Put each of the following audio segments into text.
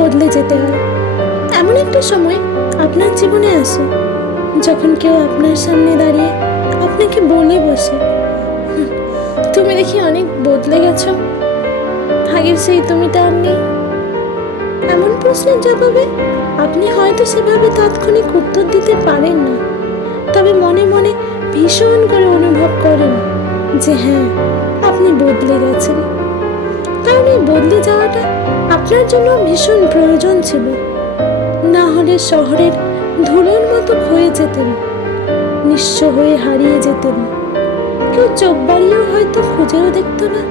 বদলে যেতে হয়। এমন একটা সময় আপনার জীবনে আসে যখন কেউ আপনার সামনে দাঁড়িয়ে আপনাকে বলে বসে। "হুম, তুমি দেখি অনেক বদলে গেছো। আগের সেই তুমিটা আর নেই। এমন প্রশ্নের জবাবে আপনি হয়তো সেভাবে তাৎক্ষণিক উত্তর দিতে পারেন না তবে মনে মনে ভীষণ করে অনুভব করেন যে হ্যাঁ আপনি বদলে গেছেন। কারণ এই বদলে যাওয়াটা আপনার জন্য ভীষণ প্রয়োজন ছিল। না হলে শহরের ধুলোর মতো হয়ে যেতেন, নিঃস্ব হয়ে হারিয়ে যেতেন। কেউ চোখ বাড়িয়েও হয়তো খুঁজেও দেখতো না।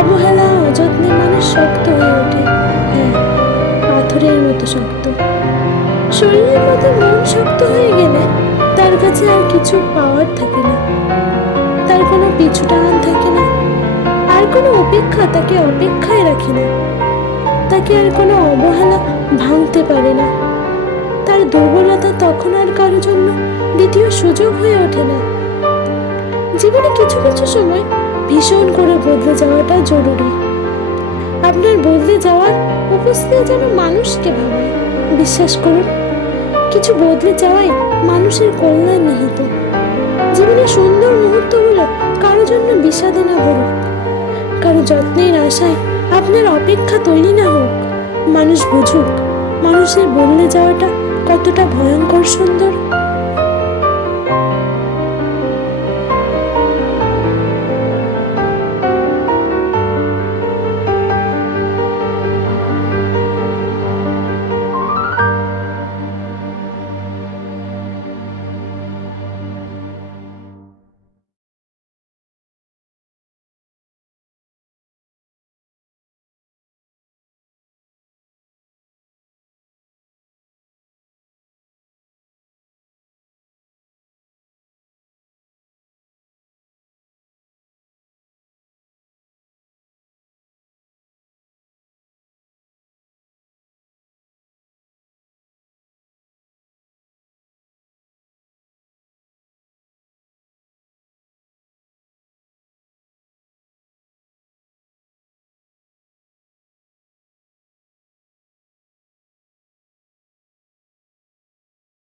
অবহেলা অযত্নে মানুষ শক্ত হয়ে ওঠে। হ্যাঁ পাথরের মতো শক্ত। শরীরের মতো মন শক্ত হয়ে গেলে তার কাছে আর কিছু পাওয়ার থাকে না। তার কোনো পিছু টান থাকে না আর কোনো অপেক্ষা, তাকে অপেক্ষায় রাখে না। তাকে আর কোনো অবহেলা ভাঙতে পারে না। তার দুর্বলতা তখন আর কারোর জন্য দ্বিতীয় সুযোগ হয়ে ওঠে না। জীবনে কিছু কিছু সময় ভীষণ করে বদলে যাওয়াটা জরুরি। আপনার বদলে যাওয়ার উপস্থিতি যেন মানুষকে ভাবায়। বিশ্বাস করুন, কিছু বদলে যাওয়াই মানুষের কল্যাণ নিহিত জীবনে সুন্দর মুহূর্তগুলো কারও জন্য বিষাদে না কারও যত্নের আশায় আপনার অপেক্ষা তৈরি না হোক। মানুষ বুঝুক, মানুষের বললে যাওয়াটা কতটা ভয়ঙ্কর সুন্দর।